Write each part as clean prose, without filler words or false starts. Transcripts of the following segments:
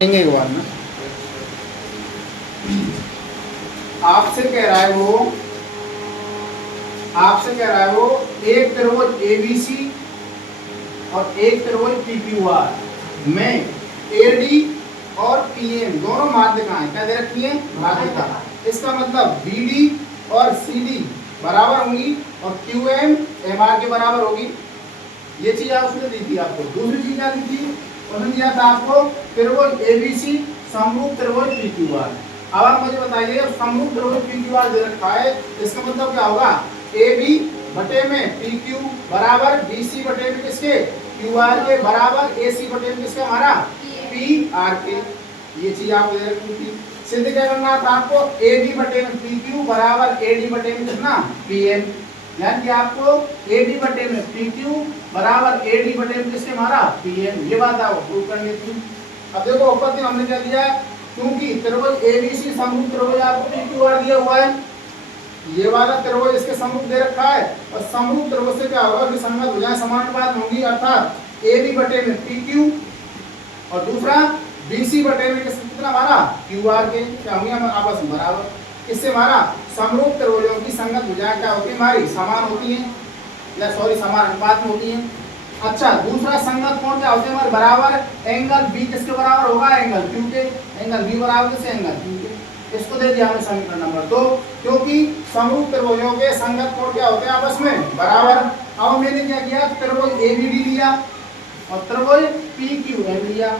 देंगे एक बार ना। आपसे कह रहा है वो एक त्रिभुज एबीसी और एक त्रिभुज पीक्यूआर में एडी और पीएम दोनों माध्यिकाएं क्या दे रखी है, माध्यिका। इसका मतलब बीडी और सीडी बराबर होंगी और क्यूएम एमआर के बराबर होगी। ये चीज उसने दी थी आपको। दूसरी चीज क्या दी थी, उसने दिया था आपको त्रिभुज एबीसी समरूप त्रिभुज पीक्यूआर। अब आप मुझे बताइए, समरूप त्रिभुज पीक्यूआर दे रखा है, इसका मतलब क्या होगा, AB बटे में PQ बराबर BC बटे में किसके, QR के बराबर AC बटे में किसके, हमारा PR के। ये चीज आपको दे रखी थी। सिद्ध क्या करना था आपको, AB बटे में PQ बराबर AD बटे में कितना, PM। यानी कि आपको AD बटे में PQ बराबर AD बटे में किसके, हमारा PM। ये बात आपको प्रूव करनी थी। अब देखो ऊपर से हमने क्या दिया, क्योंकि त्रिभुज ABC समरूप त्रिभुज आपको PQR दिया हुआ है, ये वाला त्रिभुज इसके समरूप दे रखा है, और समरूप त्रिभुज से क्या होगा कि संगत भुजाएं समानुपात होंगी, अर्थात AB बटे में PQ और दूसरा BC बटे में कितना, हमारा QR के क्या होंगे आपस में बराबर। इससे हमारा समरूप त्रिभुजों की संगत भुजाएं क्या होती है, हमारी समान होती है, या सॉरी समान अनुपात में होती है। अच्छा, दूसरा संगत कोण क्या होते हैं हमारे, बराबर एंगल B किसके बराबर होगा, एंगल Q के। एंगल B बराबर किससे, एंगल Q के। इसको दे दिया हमने समीकरण नंबर 2, क्योंकि समरूप त्रिभुजों के संगत कोण क्या होते हैं, आपस में बराबर। अब मैंने क्या किया, त्रिभुज ABD लिया और त्रिभुज PQM लिया।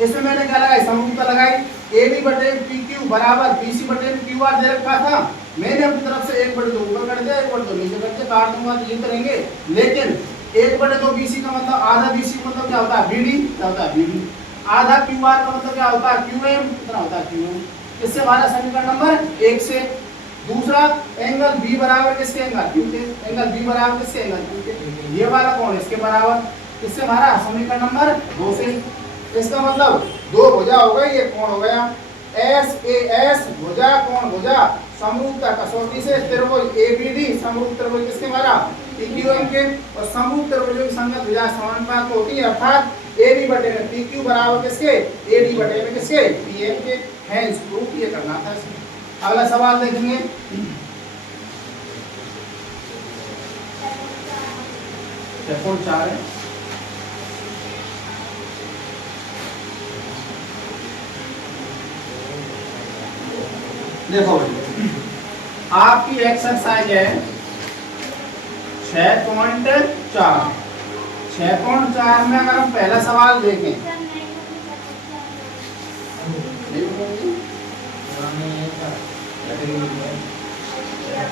इसमें मैंने क्या लगाई, समरूपता लगाई। AB बटे PQ बराबर BC बटे QR दे रखा था, मैंने अपनी तरफ से 1/2 ऊपर कर दिया, 1/2 नीचे कर दिया, काट दूंगा तो ये करेंगे। लेकिन 1/2 BC का मतलब आधा BC का मतलब क्या होता है, BD, क्या होता है BD। आधा QR का मतलब क्या होता है, QM, कितना होता है QM। इससे हमारा समीकरण नंबर 1 से। दूसरा एंगल B बराबर किसके, एंगल Q के। एंगल B बराबर किसके, एंगल Q के। ये वाला कोण इसके बराबर। इससे हमारा समीकरण नंबर 2 से। इसका मतलब दो भुजा हो गई, एक कोण हो गया। SAS भुजा कोण भुजा समरूपता कसौटी से त्रिभुज ABD समरूप त्रिभुज किसके, हमारा PQM के। और समरूप त्रिभुजों की संगत भुजाएं समानुपात होती है, अर्थात AB बटे में PQ बराबर किसके, AD बटे में किसके, PM के। हेंस प्रूफ ये करना था इसमें। अगला सवाल देखेंगे। कौन 4 है, देखो भाई आपकी एक्सरसाइज है 6.4। 6.4 में अगर हम पहला सवाल देखें,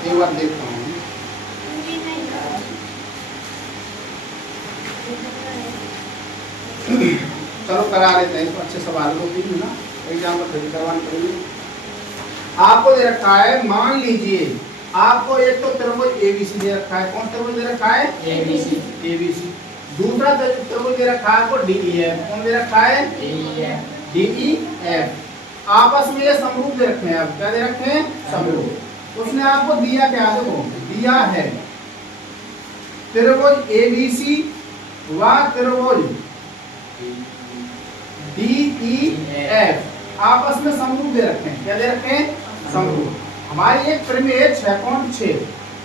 एक बार देखता हूँ। चलो करा लेते हैं, तो अच्छे सवाल होती है ना, एग्जाम पर खड़ी करवानी पड़ेगी। आपको दे रखा है, मान लीजिए आपको एक तो त्रिभुज ABC दे रखा है। कौन त्रिभुज दे रखा है, ABC। दूसरा त्रिभुज दे रखा है आपको DEF। कौन दे रखा है, DEF। आपस में ये समरूप दे रखे हैं। आप क्या दे रखे हैं, समरूप। उसने आपको दिया क्या, देखो दिया है त्रिभुज ABC व त्रिभुज DEF आपस में समरूप दे रखे हैं। क्या दे रखे हैं, समरूप। हमारी एक प्रमेय 6.6,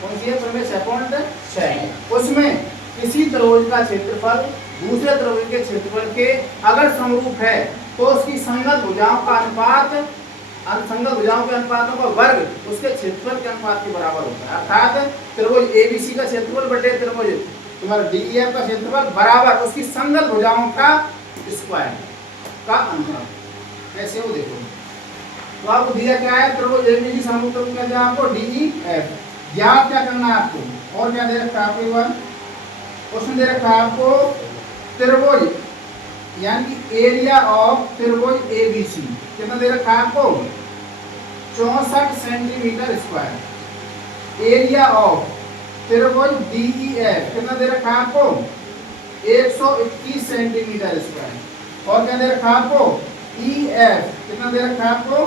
कौन सी है प्रमेय 6.6, उसमें किसी त्रिभुज का क्षेत्रफल दूसरे त्रिभुज के क्षेत्रफल के अगर समरूप है तो उसकी संगत भुजाओं का अनुपात, संगत भुजाओं के अनुपातों का वर्ग उसके क्षेत्रफल के अनुपात के बराबर होता है। अर्थात त्रिभुज ABC का क्षेत्रफल बटे त्रिभुज तुम्हारा DEF का क्षेत्रफल बराबर उसकी संगत भुजाओं का स्क्वायर का अनुपात। कैसे वो देखो, तो आपको दिया क्या है, त्रिभुज ABC समरूप त्रिभुज क्या दिया आपको, DEF। ज्ञात क्या करना है आपको, और क्या दे रखा है आपको, एक बार क्वेश्चन दे रखा है आपको त्रिभुज यानी कि एरिया ऑफ त्रिभुज ABC कितना दे रखा है आपको, 64 सेंटीमीटर स्क्वायर। एरिया ऑफ त्रिभुज DEF कितना दे रखा है आपको, 121 सेंटीमीटर स्क्वायर। और क्या दे रखा है आपको, EF कितना दे रखा है आपको,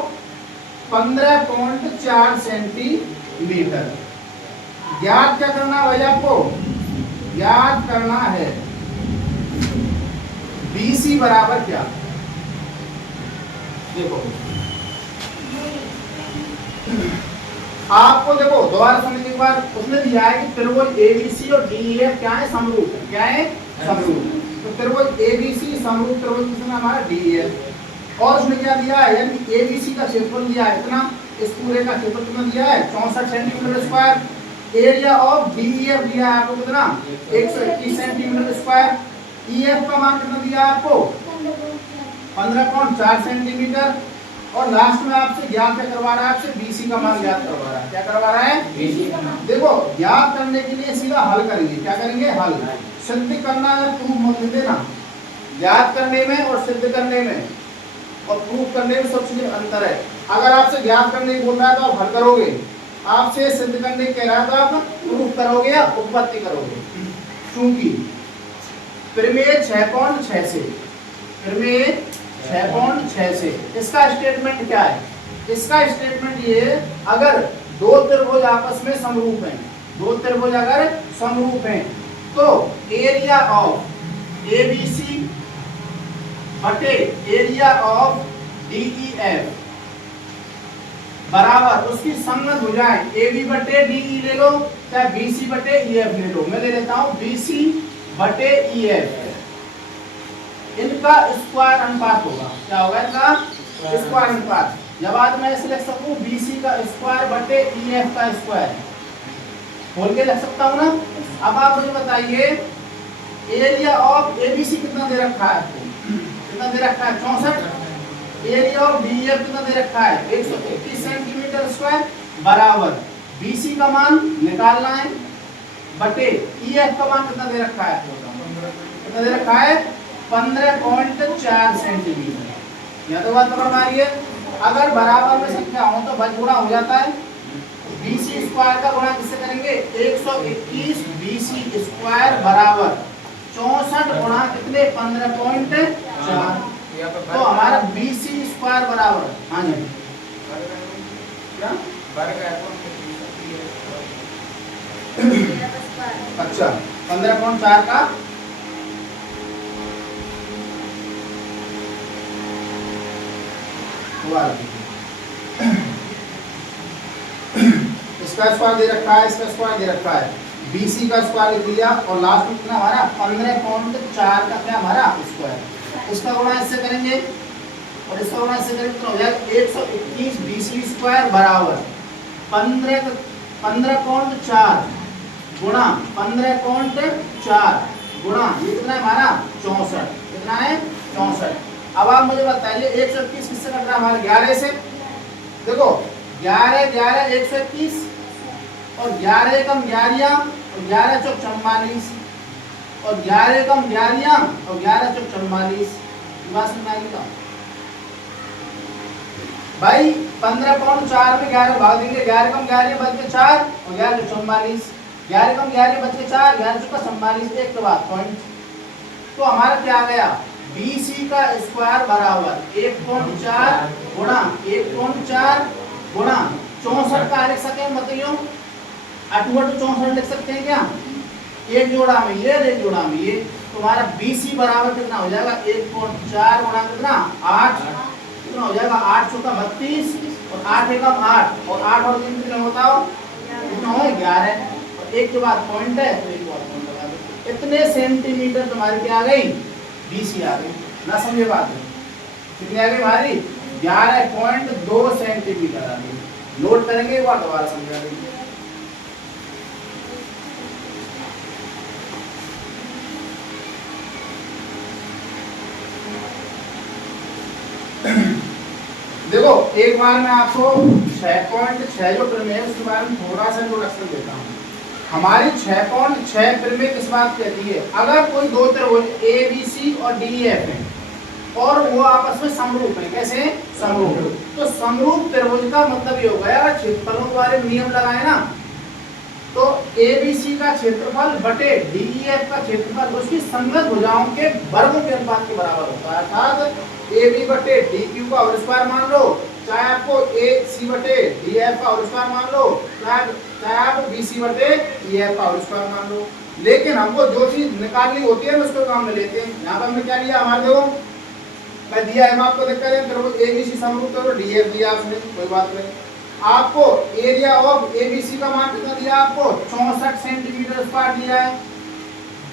15.4 सेंटीमीटर। ज्ञात क्या करना है भाई आपको, ज्ञात करना है BC बराबर क्या, देखो आपको देखो दोबारा समझने के बाद उसने दिया है कि त्रिभुज एबीसी और डीईएफ क्या है, समरूप है। क्या है, समरूप। तो त्रिभुज एबीसी समरूप त्रिभुज किसमें हमारा डीईएफ। और उसने क्या दिया है, यानी एबीसी का क्षेत्रफल दिया है इतना, इस पूरे का क्षेत्रफल कितना दिया है 64 centimetre square. Area of DEF दिया है आपको कितना 121 सेंटीमीटर स्क्वायर। ईएफ का मान कितना दिया है आपको 15.4 सेंटीमीटर। और लास्ट में आपसे ज्ञात क्या करवा रहा है, आपसे बीसी का मान ज्ञात करवा रहा है। क्या करवा रहा है, बीसी का मान। देखो ज्ञात करने के लिए सीधा हल करेंगे। क्या करेंगे, हल। सिद्ध करना है, प्रूफ मत देना। ज्ञात करने में और सिद्ध करने में और प्रूफ करने में सबसे अंतर है। अगर आपसे ज्ञात करने को बोल रहा है तो आप हल करोगे, आपसे सिद्ध करने कह रहा है तो आप प्रूफ करोगे या उत्पत्ति करोगे। क्योंकि प्रमेय 6.6 से, प्रमेय 6.6 से इसका स्टेटमेंट क्या है, इसका स्टेटमेंट ये, अगर दो त्रिभुज आपस में समरूप हैं, दो त्रिभुज अगर समरूप हैं तो एरिया ऑफ एबीसी बटे एरिया ऑफ डीईएफ बराबर उसकी संगत भुजाएं एबी बटे डीई ले लो चाहे बीसी बटे ईएफ ले लो। मैं ले लेता हूं बीसी बटे ईएफ, इनका स्क्वायर अनुपात होगा। क्या होगा इनका स्क्वायर अनुपात। या बाद में ऐसे लिख सकूं बीसी का स्क्वायर बटे ईएफ का स्क्वायर, खोल के लिख सकता हूं ना। अब आप मुझे बताइए एरिया ऑफ एबीसी कितना दे रखा है आपको, कितना दे रखा है 64। एरिया ऑफ डीईएफ कितना दे रखा है 121 सेंटीमीटर स्क्वायर बराबर बीसी का मान निकालना है बटे ईएफ का मान कितना दे रखा है, कितना दे रखा है 15.4 सेंटीमीटर। या तो बात समझ आ रही है। अगर बराबर में संख्या हो तो बच गुणा हो जाता है। बीसी स्क्वायर का गुणा किससे करेंगे 121 बीसी स्क्वायर बराबर 64 गुणा कितने 15.4। तो हमारा बीसी स्क्वायर बराबर, हाँ जी क्या अच्छा 15.4 का इसका स्क्वायर दे रखा है, इसका स्क्वायर दे रखा है, बीसी का स्क्वायर लिख लिया और लास्ट में कितना हमारा 15.4 का क्या हमारा स्क्वायर। इसका गुणा इससे करेंगे और इसका गुणा इससे करेंगे तो हो जाएगा 121 बीसी स्क्वायर बराबर 15.4 गुणा 15.4 गुणा ये कितना है हमारा 64। कितना है 64। अब आप मुझे बताइए 121 किससे कट रहा है हमारे 11 से। देखो 11 11 121 और 11 कम 11 और 11 चौक 44 और 11 कम 11 और 11 चौक 44। बात समझ आई क्या भाई 15.4 में 11 भाग देंगे, 11 कम 11 बच के 4 और 11 चौक 44, 11 कम 11 बच के 4, 11 चौक 44। एक के बाद पॉइंट। तो हमारा क्या आ गया बीसी का स्क्वायर बराबर 1.4 गुणा 1.4 गुणा 64 का लिख सके बताइयो 8 64 लिख सकते हैं क्या, एक जोड़ा में ये एक जोड़ा में ये। तो हमारा बीसी बराबर कितना हो जाएगा 1.4 गुणा कितना 8, कितना हो जाएगा 8 चौका 32 और 8 एकम 8 और 8 और 3 कितना होता हो कितना हो 11 और एक के बाद पॉइंट है तो एक और पॉइंट लगा दो। इतने सेंटीमीटर तुम्हारी क्या आ गई बीसी आ गई। ना समझे बात है कितनी आ गई हमारी 11.2 सेंटीमीटर आ गई। नोट करेंगे एक बार दोबारा समझा देंगे। देखो एक बार मैं आपको 6.6 जो प्रमेय है उसके बारे में थोड़ा सा इंट्रोडक्शन देता हूँ। हमारी 6.6 प्रमेय किस बात कहती है, अगर कोई दो त्रिभुज ए बी सी और डी एफ है और वो आपस में समरूप है। कैसे समरूप, तो समरूप त्रिभुज का मतलब ये हो गया क्षेत्रफलों के बारे में नियम लगाए ना, तो एबीसी का क्षेत्रफल बटे डीईएफ का क्षेत्रफल उसकी संगत भुजाओं के वर्गों के अनुपात के बराबर होता है। अर्थात एबी बटे डीक्यू का होल स्क्वायर मान लो, चाहे आपको एसी बटे डीएफ का होल स्क्वायर मान लो, चाहे आप बीसी बटे ईएफ का होल स्क्वायर मान लो। लेकिन हमको जो चीज निकालनी होती है ना उसको काम में लेते हैं। यहाँ पर हमने क्या लिया, हमारे देखो मैं दिया है, मैं आपको दिक्कत है, त्रिभुज एबीसी समरूप त्रिभुज डीएफ दिया आपने, कोई बात नहीं। आपको एरिया ऑफ एबीसी का मान कितना दिया, आपको 64 सेंटीमीटर स्क्वायर दिया है।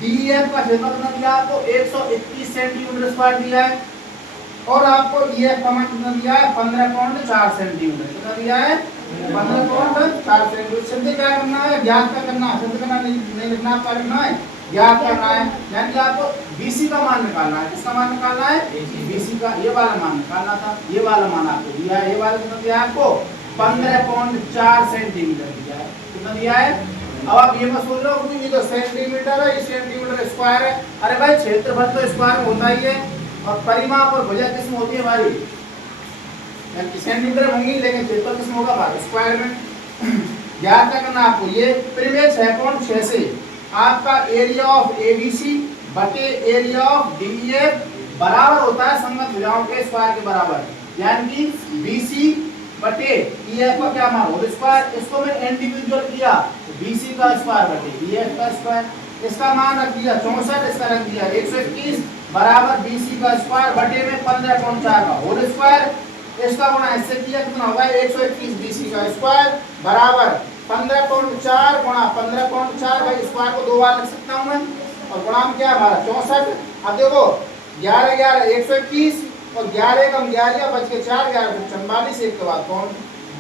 डीएफ का क्षेत्रफल कितना दिया आपको, 121 सेंटीमीटर स्क्वायर दिया है। और आपको ईएफ का मान कितना दिया है, 15.4 सेंटीमीटर। कितना दिया है, 15.4 सेंटीमीटर। सिद्ध क्या करना है, ज्ञात क्या करना है, सिद्ध करना नहीं लिखना, आपका लिखना है, ज्ञात करना है। यानी कि आपको बीसी का मान निकालना है। किसका मान निकालना है, बीसी का, ये वाला मान निकालना था। ये वाला मान आपको दिया है, ये वाला कितना दिया है आपको, 15.4 सेंटीमीटर दिया है। कितना दिया है। अब आप ये मत सोच रहे हो कि ये तो सेंटीमीटर है, ये सेंटीमीटर स्क्वायर है। अरे भाई क्षेत्रफल तो स्क्वायर में होता ही है, और परिमाप और भुजा किसमें होती है हमारी, यानी सेंटीमीटर होंगी, लेकिन क्षेत्रफल किसमें होगा, हमारे स्क्वायर में। याद क्या करना आपको, ये प्रीवियस 6.6 से आपका एरिया ऑफ एबीसी बटे एरिया ऑफ डीएफ बराबर होता है संगत भुजाओं के स्क्वायर के बराबर। यानी कि बीसी बटे ईएफ का क्या मान, होल स्क्वायर। इसको मैं इंडिविजुअल किया, बीसी का स्क्वायर बटे ईएफ का स्क्वायर। इसका मान रख दिया 64, इसका रख दिया 121 बराबर बीसी का स्क्वायर बटे में 15.4 का होल स्क्वायर। इसका गुणा ऐसे किया, कितना होगा, 121 बीसी का स्क्वायर बराबर 15.4 गुणा 15.4। भाई स्क्वायर को दो बार लिख सकता हूं मैं, और गुणांक क्या है हमारा 64। अब देखो 11 11 121 और 11 कम 11 बच के 4 11 44, एक के बाद पॉइंट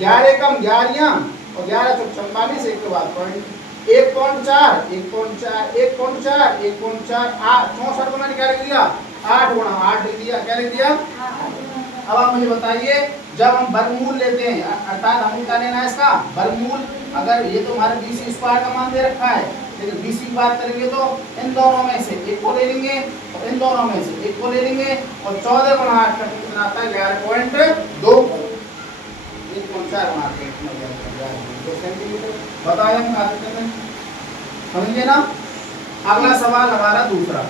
11 कम 11 और 11 चौक 44, एक के बाद पॉइंट 1.4 1.4 1.4 1.4 64 को मैंने क्या लिख दिया, 8 गुणा 8 लिख दिया। क्या लिख दिया। अब आप मुझे बताइए, जब हम वर्गमूल लेते हैं, अर्थात हमें क्या लेना है, इसका वर्गमूल। अगर ये तो हमारे बीसी स्क्वायर का मान दे रखा है, लेकिन बीसी की बात करेंगे तो इन दोनों में से एक को ले लेंगे, और इन दोनों में से एक को ले लेंगे, और 14 गुणा 8 का कितना आता है, 11.2 1.4 सेंटीमीटर। बताया हम आते हैं, समझिए ना। अगला सवाल हमारा दूसरा।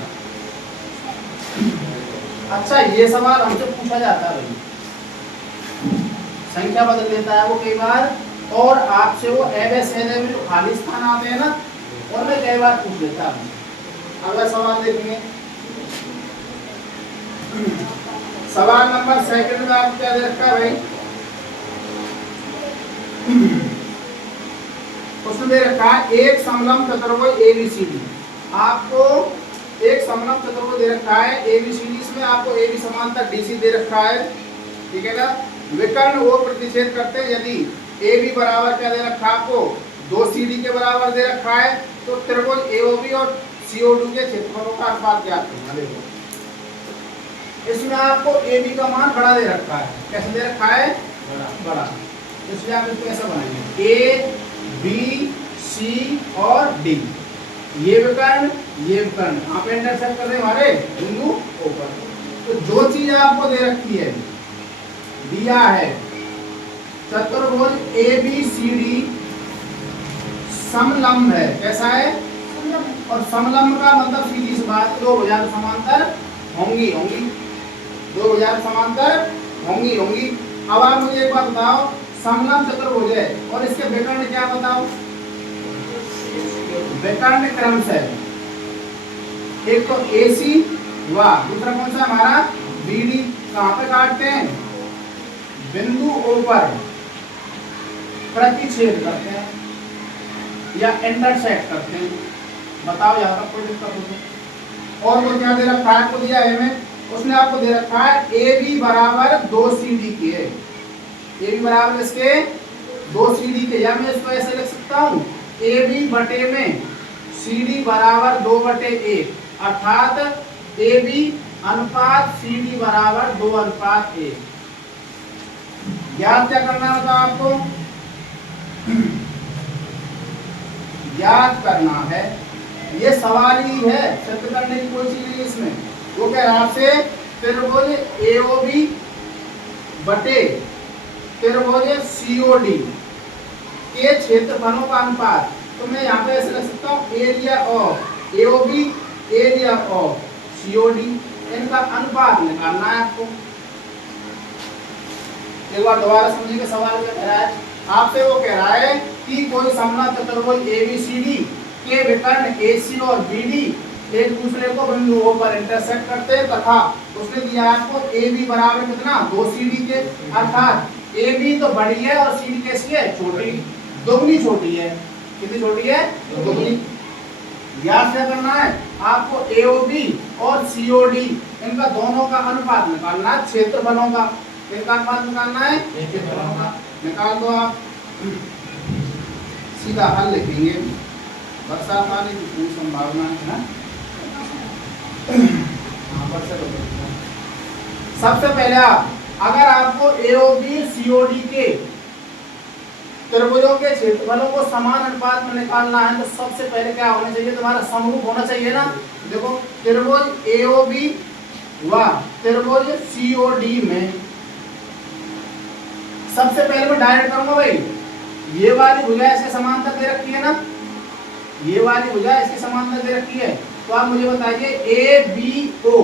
अच्छा, ये सवाल हमसे पूछा जाता है भाई, संख्या बदल देता है वो कई बार, और आपसे वो एबीसीडी में जो खाली स्थान आते हैं ना, उनमें कई बार पूछ लेता है। अगला सवाल देखेंगे, सवाल नंबर सेकंड में आपको क्या दे रखा है भाई, उसमें दे रखा है एक समलंब चतुर्भुज एबीसीडी। आपको एक समलंब चतुर्भुज दे रखा है एबीसीडी, इसमें आपको एबी समांतर डीसी दे रखा है, ठीक है ना। विकर्ण वो प्रतिच्छेद करते हैं यदि एबी बराबर क्या दे रखा है आपको, 2 सीडी के बराबर दे रखा है, तो त्रिभुज एओबी और सीओडी के क्षेत्रफलों का अनुपात ज्ञात करना। देखो इसमें आपको एबी का मान बड़ा दे रखा है, कैसे दे रखा है, बड़ा। इसलिए आप इसको ऐसा बनाएंगे, ए बी सी और डी, ये विकर्ण ये विकर्ण, यहाँ पे इंटरसेक्ट कर रहे हैं हमारे बिंदु ऊपर। तो जो चीज आपको दे रखी है, दिया है चतुर्भुज एबीसीडी समलंब है, कैसा है, और समलंब का मतलब सीधी सी बात, दो भुजाएं समांतर होंगी होंगी, दो भुजाएं समांतर होंगी होंगी। अब आप मुझे एक बात बताओ, समलंब चतुर्भुज है और इसके विकर्ण क्या बताओ, विकर्ण क्रम से एक तो AC व दूसरा कौन सा हमारा BD। कहाँ पे काटते हैं, बिंदु O पर प्रतिच्छेद करते हैं या इंटरसेक्ट करते हैं। बताओ यहाँ तक कोई दिक्कत हो तो। और वो क्या दे रखा है, आपको दिया है में, उसने आपको दे रखा है AB बराबर 2 CD के, AB बराबर इसके 2 CD के, या मैं इसको ऐसे लिख सकता हूँ, AB बटे में CD बराबर 2/1, अर्थात AB अनुपात CD बराबर 2:1। याद क्या करना होगा आपको, याद करना है, ये सवाल ही है, सिद्ध करने की कोई चीज नहीं इसमें। वो कह रहा है आपसे त्रिभुज AOB बटे त्रिभुज COD के क्षेत्रफलों का अनुपात। तो मैं यहाँ पे ऐसे लिख सकता हूँ, area of AOB area of COD, इनका अनुपात निकालना है आपको। एक बार दोबारा समझिए सवाल क्या कह रहा है आपसे, वो कह रहा है कि कोई समलंब चतुर्भुज ABCD के विकर्ण AC और BD एक दूसरे को बिंदुओं पर इंटरसेक्ट करते हैं तथा उसने दिया आपको ए बी बराबर कितना 2 CD के, अर्थात ए बी तो बड़ी है और CD कैसी है छोटी, दोगुनी छोटी है। कितनी छोटी है? दोगुनी। याद क्या करना है आपको AOB और COD इनका दोनों का अनुपात निकालना है, क्षेत्रफलों का। इनका अनुपात निकालना है क्षेत्रफलों का। निकाल दो आप, सीधा हल लिखेंगे। बरसात आने की पूरी संभावना है ना। सबसे पहले अगर आपको AOB COD के त्रिभुजों के क्षेत्रफलों को समान अनुपात में निकालना है तो सबसे पहले क्या होना चाहिए? तुम्हारा समरूप होना चाहिए ना। देखो त्रिभुज AOB व त्रिभुज COD में सबसे पहले मैं डायरेक्ट करूंगा भाई, ये वाली भुजा इसके समांतर दे रखी है ना, ये वाली भुजा इसके समांतर दे रखी है। तो आप मुझे बताइए ABO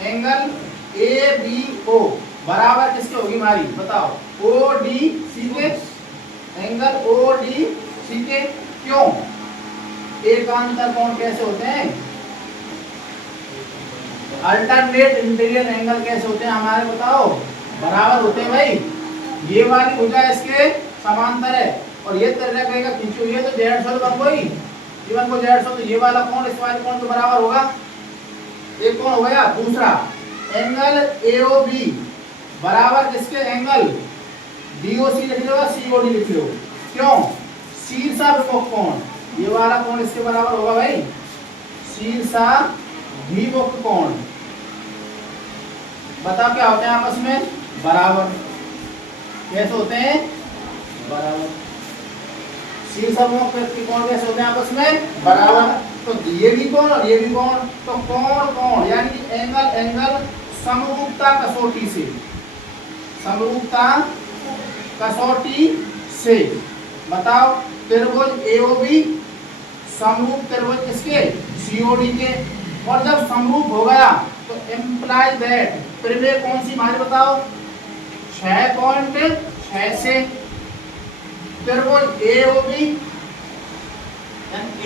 एंगल ABO बराबर किसके होगी हमारी? बताओ ODC के, एंगल ODC के। क्यों? एकांतर कोण कैसे होते हैं? अल्टरनेट इंटीरियर एंगल कैसे होते हैं हमारे? बताओ। बराबर होते हैं भाई। ये वाली भुजा इसके समांतर है और ये तरह कहेगा खींचो, ये तो Z100 बन गई, जीवन को Z100, तो ये वाला कोण इस वाले कोण के बराबर होगा। एक कोण हो गया। दूसरा एंगल AOB बराबर किसके? एंगल DOC लिख लो, COD लिख लो। क्यों? शीर्षाभिमुख कोण, ये वाला कोण इसके बराबर होगा भाई, शीर्षाभिमुख कोण। बताओ क्या होते हैं आपस में? बराबर। कैसे होते हैं? बराबर। शीर्षाभिमुख कोण कैसे होते हैं आपस में? बराबर। तो ये भी कोण और ये भी कोण, तो कोण कोण यानी कि एंगल एंगल समरूपता कसौटी से, समरूपता कसौटी से बताओ त्रिभुज AOB समरूप त्रिभुज किसके? COD के। और जब समरूप हो गया तो इम्प्लाइज दैट त्रिभुज कौन सी हमारी? बताओ 6.6 से त्रिभुज AOB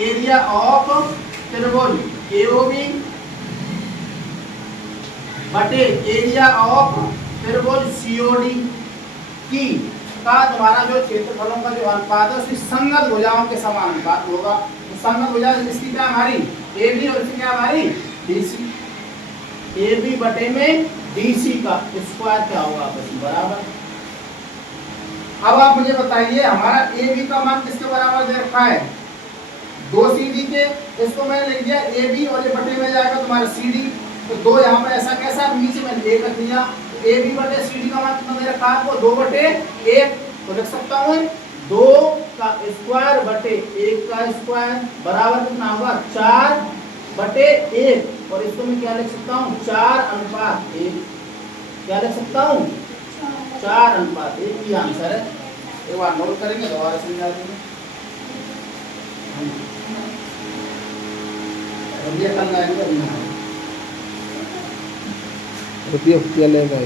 एरिया ऑफ त्रिभुज AOB बटे एरिया ऑफ त्रिभुज COD की का तुम्हारा जो क्षेत्रफलों का जो अनुपात है उसकी संगत भुजाओं के समान अनुपात होगा। तो संगत भुजा इसकी क्या हमारी? AB और इसकी क्या हमारी? DC। AB बटे में DC का स्क्वायर क्या होगा आपस में? बराबर। अब आप मुझे बताइए हमारा AB का मान किसके बराबर दे रखा है? 2 CD के। इसको मैंने लिख दिया AB और ये बटे में जाएगा तुम्हारा CD। तो 2 यहाँ पर ऐसा कैसा नीचे मैंने 1 रख दिया। AB बटे CD का मान कितना दे रखा है आपको? 2/1। तो लिख सकता हूँ 2 का स्क्वायर बटे 1 का स्क्वायर बराबर कितना होगा? 4/1। और इसको मैं क्या लिख सकता हूँ? 4:1। क्या लिख सकता हूँ? 4:1 ही आंसर है। एक बार नोट करेंगे, दोबारा समझा देंगे। ये करना है रुपया लेगा।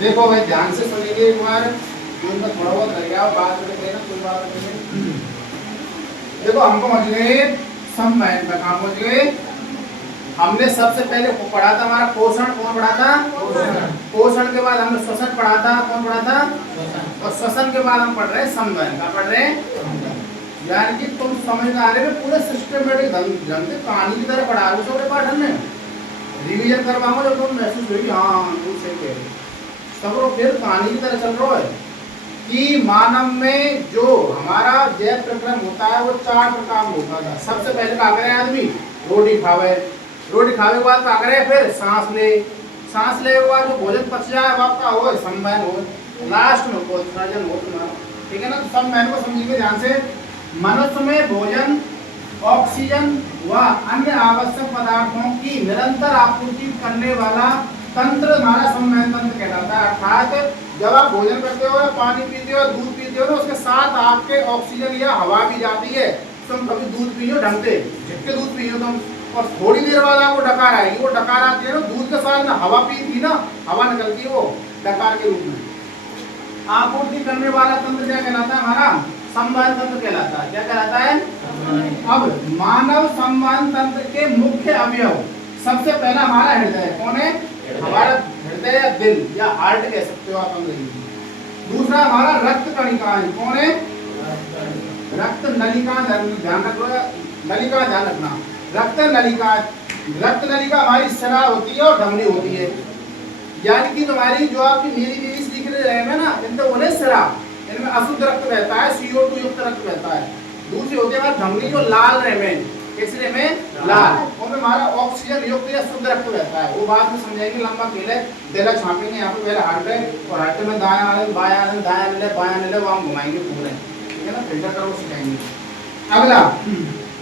देखो भाई ध्यान से सुनेंगे एक बार, जो इनका थोड़ा बहुत कर गया बात में देना, कोई बात नहीं। देखो हमको समझ गए समवयन का काम पहुंच गए। हमने सबसे पहले पढ़ा था हमारा पोषण। कौन पढ़ा था? पोषण के बाद हमने श्वसन पढ़ा था। कौन पढ़ा था? और श्वसन के बाद हम पढ़ रहे हैं समवयन का। पढ़ रहे हैं यानी कि तुम समझ में आ रहे हो पूरे सिस्टमेटिक ढंग से कहानी की तरह पढ़ा रहे हो। पाठन में रिवीजन करवाऊंगा जब तुम महसूस होगी हाँ सही कह रहे सब लोग फिर कहानी की तरह चल रहा है कि मानव में जो हमारा जैव प्रक्रम होता है वो 4 प्रकार में होता था। सबसे पहले क्या करे आदमी? रोटी खावे। रोटी खावे के बाद क्या करे? फिर सांस ले। सांस ले के बाद जो भोजन पच जाए अब आपका हो समवयन हो। लास्ट में उत्सर्जन हो तुम्हारा। ठीक है ना? तो समवयन को समझिए ध्यान से। मनुष्य में भोजन, ऑक्सीजन व अन्य आवश्यक पदार्थों की निरंतर आपूर्ति करने वाला तंत्र हमारा समवयन तंत्र कहलाता है। अर्थात जब आप भोजन करते हो या पानी पीते हो, दूध पीते हो ना, उसके साथ आपके ऑक्सीजन या हवा भी जाती है। तुम कभी दूध पियो ढंग से, झटके दूध पियो तुम, और थोड़ी देर बाद आपको डकार आएगी। वो डकार आती है ना दूध के साथ ना हवा पीती ना, हवा निकलती है वो डकार के रूप में। आपूर्ति करने वाला तंत्र क्या कहलाता है? हमारा समवयन तंत्र कहलाता है। क्या कहलाता है? अब मानव संवहन तंत्र के मुख्य अवयव, सबसे पहला हमारा हृदय। कौन है? हमारा हृदय या दिल या हार्ट कह सकते हो आप अंग्रेजी में। दूसरा हमारा रक्त कणिकाएं। कौन है? रक्त नलिका, ध्यान रखो, नलिका ध्यान रखना। रक्त नलिका, रक्त नलिका हमारी स्राव होती है और धमनी होती है, यानी कि तुम्हारी जो आपकी नीली नीली दिख रही है ना, इनमें बोले स्राव, इनमें अशुद्ध रक्त बहता है, CO2 युक्त रक्त बहता है। दूसरी होती है हमारी धमनी जो लाल रहे में, केसरी में लाल, उनमें हमारा ऑक्सीजन युक्त या शुद्ध रक्त बहता है। वो बात में समझाएंगे, लंबा खेल है, देला छापेंगे। यहाँ पे पहले हार्ट है और हार्ट में दायां आनंद बायां आनंद दायां आनंद बायां आनंद वो हम घुमाएंगे पूरे, ठीक है ना, फिल्टर करो सिखाएंगे। अगला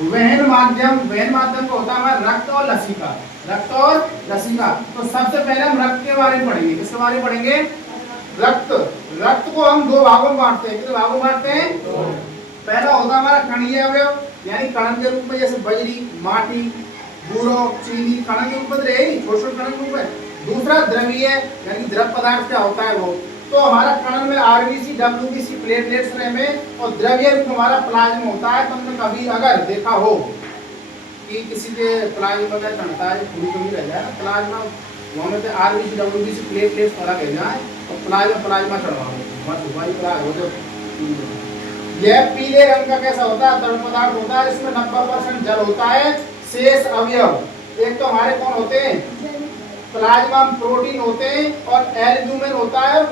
वहन माध्यम, वहन माध्यम को होता है हमारा रक्त और लसिका, रक्त और लसिका। तो सबसे पहले हम रक्त के बारे में पढ़ेंगे। किसके बारे में पढ़ेंगे? रक्त। रक्त को हम दो भागों में बांटते हैं। कितने भागों में बांटते हैं? पहला होता है हमारा कणीय अवयव, यानी कण के रूप में, जैसे बजरी, माटी, बोरोन, चीनी कण के रूप में रहेगी, छोटे छोटे कण के रूप में। दूसरा द्रवीय, यानी द्रव पदार्थ क्या होता है वो। तो हमारा कण में RBC, WBC, प्लेटलेट्स रहे में, और द्रव्य रूप हमारा प्लाज्मा होता है। तुमने कभी अगर देखा हो कि किसी के प्लाज्मा का चढ़ता है, पूरी कमी रह जाए ना प्लाज्मा, वहाँ में RBC, WBC, प्लेटलेट्स वाला कह जाए और प्लाज्मा चढ़वाओ, बस वही प्लाज्मा हो जो। यह पीले रंग का कैसा होता है? तरल पदार्थ होता है, इसमें 90% जल होता है। शेष अवयव एक तो हमारे कौन होते हैं? प्लाज्मा प्रोटीन होते हैं, और एल्ब्यूमिन होता है, और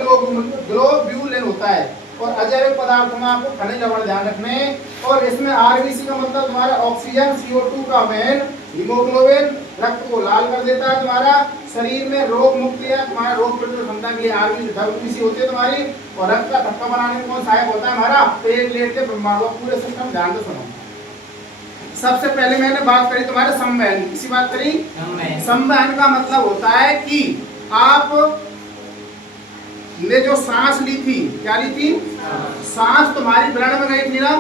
ग्लोब्यूलिन होता है, और अजैविक पदार्थों में आपको खनिज लवण ध्यान रखने। और इसमें RBC का मतलब तुम्हारा ऑक्सीजन, CO2 का वहन, हीमोग्लोबिन रक्त को लाल कर देता है तुम्हारा। शरीर में रोग मुक्ति है, तुम्हारा रोग प्रतिरोधक क्षमता के लिए RBC, WBC होती है तुम्हारी। और रक्त का थक्का बनाने में कौन सहायक होता है? हमारा प्लेटलेट के ब्रह्मांड। पूरे सिस्टम ध्यान से सुनो। सबसे पहले मैंने बात करी तुम्हारे संवहन की। किसी बात करी? संवहन का मतलब होता है कि आप ने जो सांस ली थी, क्या ली थी? सांस तुम्हारी ब्लड में गई थी ना,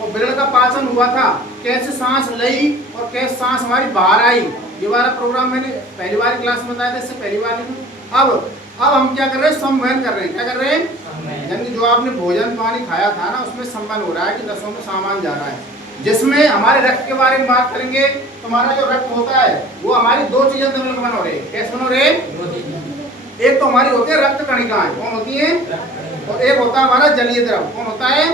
और ब्लड का पाचन हुआ था। कैसे सांस ली और कैसे सांस हमारी बाहर आई, ये वाला प्रोग्राम मैंने पहली बार क्लास में बताया था, इससे पहली बार नहीं। अब हम क्या कर रहे हैं? संवहन कर रहे हैं। क्या कर रहे हैं? यानी जो आपने भोजन पानी खाया था ना, उसमें संवहन हो रहा है कि नसों में सामान जा रहा है। जिसमें हमारे रक्त के बारे में बात करेंगे, तो हमारा जो रक्त होता है वो हमारी दो चीजें बन हो रहे हैं। कैसे बन हो रहे? एक तो हमारी होती है रक्त कणिकाएं। कौन होती है? और एक होता है हमारा जलीय द्रव। कौन होता है?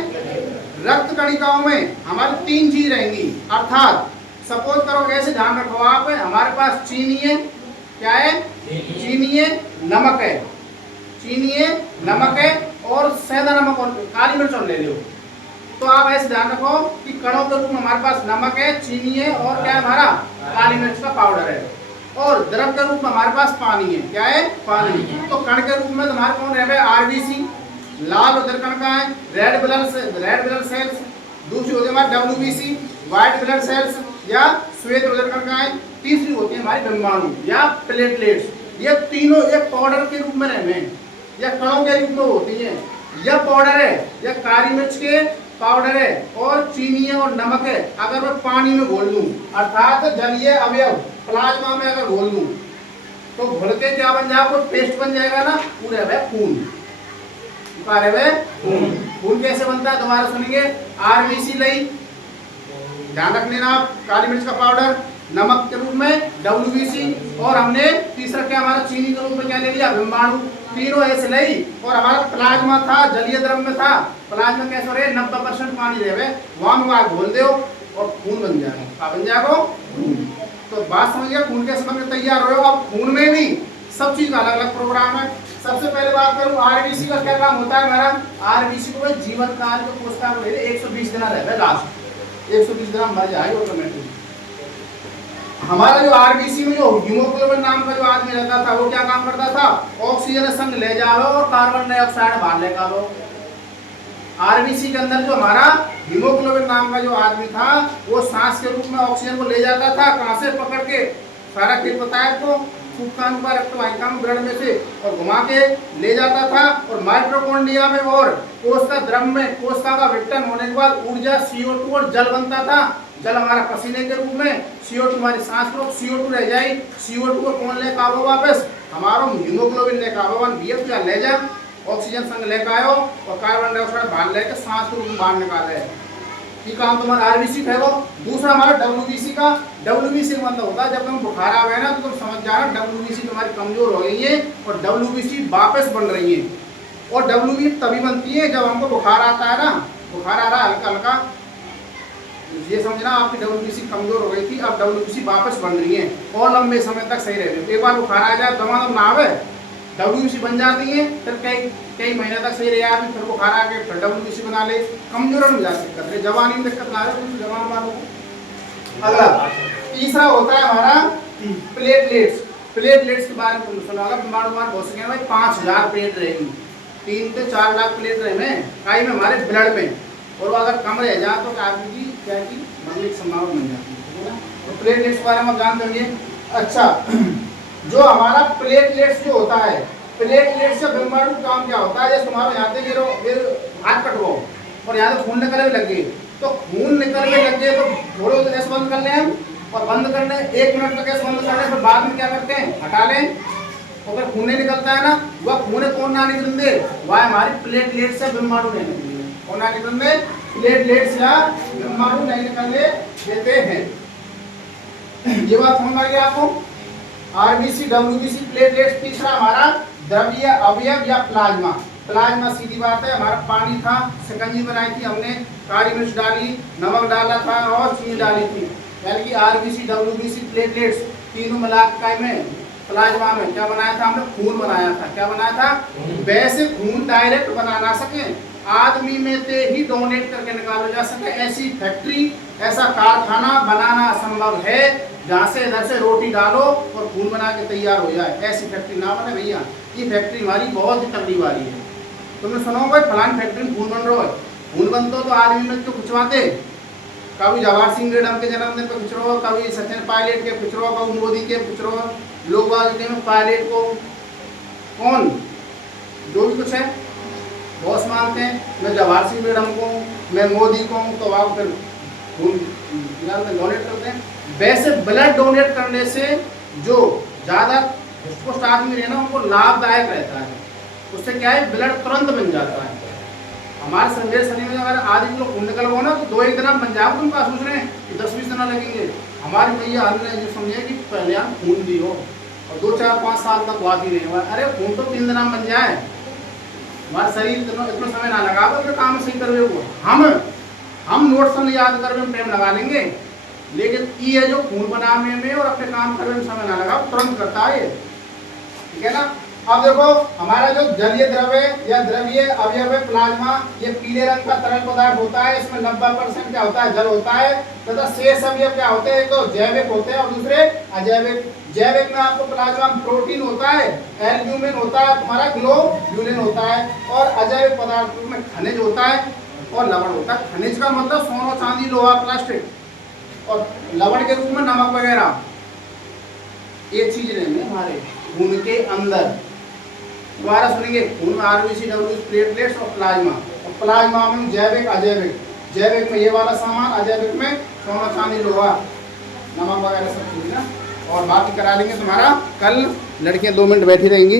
रक्त कणिकाओं में हमारी तीन चीज रहेंगी। अर्थात सपोज करो, कैसे ध्यान रखो आप, हमारे पास चीनी है, क्या है? चीनी है, नमक है, चीनी है, नमक है, और सेंधा नमक और काली मिर्च और ले लो। तो आप ऐसे ध्यान रखो कि कणों के रूप में हमारे पास नमक है, चीनी है, और क्या है हमारा? काली मिर्च का पाउडर है। और द्रव के रूप में हमारे पास पानी है। क्या है? पानी। तो कण के रूप में तुम्हारे कौन रहे? RBC, लाल उदर कण का है, रेड ब्लड सेल्स। दूसरी होती है हमारी WBC, व्हाइट ब्लड सेल्स या श्वेत उदर कण का है। तीसरी होती है हमारी डिम्बाणु या प्लेटलेट्स। ये तीनों एक पाउडर के रूप में रहे या कणों के रूप में होती है। यह पाउडर है, यह काली मिर्च के पाउडर है, और चीनी है और नमक है। अगर मैं पानी में घोल दूं, अर्थात जलीय अवयव प्लाज्मा में अगर घोल दूं, तो घोल के क्या बन जाएगा? कोई पेस्ट बन जाएगा ना, पूरे है खून। खून कैसे बनता है? दोबारा सुनेंगे। RBC लई, ध्यान रख लेना आप, काली मिर्च का पाउडर, नमक के रूप में WBC, और हमने तीसरा क्या हमारा चीनी के रूप में क्या ले लिया? डिम्बाणु। तीनों ऐसे लई, और हमारा प्लाज्मा था, जलीय द्रव में था। प्लाज्मा कैसे हो रहे? 90% पानी रहे, वहां घोल दो और खून बन जाएगा। क्या बन जाएगा? खून। तो बात समझिए, खून कैसे बनकर तैयार हो रहे हो। अब खून में भी सब चीज का अलग अलग प्रोग्राम है। सबसे पहले बात करूं RBC का क्या काम होता है हमारा? RBC को जीवन काल के कोशिका को 120 दिन रहता है, लास्ट 120 दिन मर जाए ऑटोमेटिक। हमारा जो RBC में जो हीमोग्लोबिन नाम का जो आदमी रहता था, वो क्या काम करता था? ऑक्सीजन संग ले जाओ और कार्बन डाइऑक्साइड बाहर निकालो। RBC के अंदर जो हमारा हीमोग्लोबिन नाम का जो आदमी था, वो सांस के रूप में ऑक्सीजन को ले जाता था। कहां से? पकड़ के, सारा खेल बताया तो फूफकान का रक्त वाहिका में ब्लड में से, और घुमा के ले जाता था। और माइटोकॉन्ड्रिया में और कोशिका द्रव में कोशिका का विघटन होने के बाद ऊर्जा CO2 और जल बनता था। जल हमारा पसीने के रूप में, CO2 हमारी सांस को, CO2 रह जाए। CO2 को कौन लेकर आओ वापस? हमारा हीमोग्लोबिन लेकर आओ, BF या ले जा, ऑक्सीजन संग लेकर आयो, और कार्बन डाइऑक्साइड बाहर लेकर सांस को बाहर निकाले। ये काम तुम्हारा आरबीसी का है वो। दूसरा हमारा डब्ल्यूबीसी का, डब्ल्यूबीसी का मतलब होता है जब तुम बुखार आ गए ना तो तुम समझ जाना डब्ल्यूबीसी तुम्हारी कमजोर हो गई है और डब्ल्यूबीसी वापस बन रही है। और डब्ल्यूबीसी तभी बनती है जब हमको बुखार आता है ना, बुखार आ रहा है हल्का हल्का, ये समझना आपकी डब्ल्यूबीसी कमजोर हो गई थी, अब डब्ल्यूबीसी वापस बन रही है और लंबे समय तक सही रह रही है। एक बार बुखार आ जाए दवा ना आवे, डब्ल्यूबीसी बन जाती है, फिर कई महीने तक सही रहे आदमी, फिर बुखार आ गए फिर डब्ल्यूबीसी बना ले, कमजोर में जा दिक्कत है, जवानी में दिक्कत ना रहे जवान वालों को। अगला तीसरा होता है हमारा प्लेटलेट्स। प्लेटलेट्स के बारे में तुमने सुना होगा, बीमार बहुत सके भाई 5000 प्लेट रहेगी, 3 से 4 लाख प्लेट रहे में काई में हमारे ब्लड में, और अगर कम रह जाए तो आदमी की क्या की मरने की संभावना बन जाती है। तो प्लेटलेट्स के बारे में आप जानते होंगे। अच्छा, जो हमारा प्लेटलेट्स जो होता है, प्लेटलेट्स से बीमारी का काम क्या होता है, जैसे तुम्हारे यहाँ से गिरो हाथ कटवाओ और यहाँ से खून निकलने लगे, तो खून निकलने लगे तो थोड़े ऐसे बंद कर लें और बंद करने 1 मिनट तक ऐसे बंद कर लें, फिर बाद में क्या करते हैं हटा लें, तो अगर खून नहीं निकलता है ना, वह खून कौन ना निकल दे, वह हमारी प्लेटलेट्स से बीमारू नहीं निकलती है, कौन ना निकल दे, प्लेटलेट्स या बीमारू नहीं निकलने देते हैं। ये बात समझ आ गई आपको। RBC, WBC, platelets. तीसरा हमारा द्रव्य अवयव या प्लाज्मा। प्लाज्मा सीधी बात है, हमारा पानी था, शिकंजी बनाई थी हमने, काली मिर्च डाली, नमक डाला था और चीनी डाली थी, यानी कि आरबीसी, डब्ल्यूबीसी, प्लेटलेट्स तीनों मिलाकर में प्लाज्मा में क्या बनाया था हमने, खून बनाया था। क्या बनाया था, वैसे खून डायरेक्ट बना ना सके, आदमी में से ही डोनेट करके निकाला जा सके, ऐसी फैक्ट्री, ऐसा कारखाना बनाना असंभव है जहाँ से इधर से रोटी डालो और खून बना के तैयार हो जाए, ऐसी फैक्ट्री ना बने भैया। ये फैक्ट्री हमारी बहुत ही तगड़ी वाली है। तुमने सुना होगा फलानी फैक्ट्री में खून बन रहा है, खून बनता तो आदमी में क्यों खिंचवाते, कभी जवाहर सिंह रेड्डी के जन्मदिन पर खिंच रहा हो, कभी सचिन पायलट के खिंच रहा हो, कभी मोदी के खिंच रहा हो, लोग बात में पायलट को कौन जो भी कुछ है बॉस मानते हैं, मैं जवाहर सिंह रेड्डी को, मैं मोदी को, तो आप फिर खून डोनेट करते हैं। वैसे ब्लड डोनेट करने से जो ज़्यादा पुष्ट आदमी रहे ना उनको लाभदायक रहता है, उससे क्या है ब्लड तुरंत बन जाता है। हमारे संजय शरीर में अगर आदमी को खून निकलवाओ ना तो 2-1 दिन में बन जाओ, तुम क्या सोच रहे हैं कि 10-20 दिन लगेंगे। हमारी मैया हमने जो समझे कि पहले हम खून दी हो और 2-4-5 साल तक बाकी रहे, अरे खून तो 3 दिन में बन जाए, हमारा शरीर इतना समय ना लगा तो काम सही करवे वो हम नोट समय याद करने में टाइम लगा लेंगे, लेकिन ये जो खून बनाने में और अपने काम करने में समय ना लगा तुरंत करता है, ठीक है ना। अब देखो हमारा जो जलीय द्रव्य या द्रव्य अवयव प्लाज्मा, ये पीले रंग का तरल पदार्थ होता है, इसमें 90% क्या होता है, जल होता है, तथा शेष अवयव क्या होते हैं, तो जैविक होते हैं और दूसरे अजैविक। जैविक में आपको प्लाज्मा में प्रोटीन होता है, एल्ब्यूमिन होता है, तुम्हारा ग्लोब्यूलिन होता है, और अजैविक पदार्थ में खनिज होता है और लवण होता है। खनिज का मतलब सोना, चांदी, लोहा, प्लास्टिक, और लवण के रूप में नमक वगैरह, ये चीज रहेंगे हमारे खून के अंदर। दोबारा सुनेंगे, खून आरबीसी, डब्ल्यूबीसी, प्लेटलेट्स और प्लाज्मा। और प्लाज्मा में जैविक अजैविक, जैविक में ये वाला सामान, अजैविक में सोना, चांदी, लोहा, नमक वगैरह सब चीज ना, और बाकी करा लेंगे तुम्हारा कल। लड़कियां 2 मिनट बैठी रहेंगी।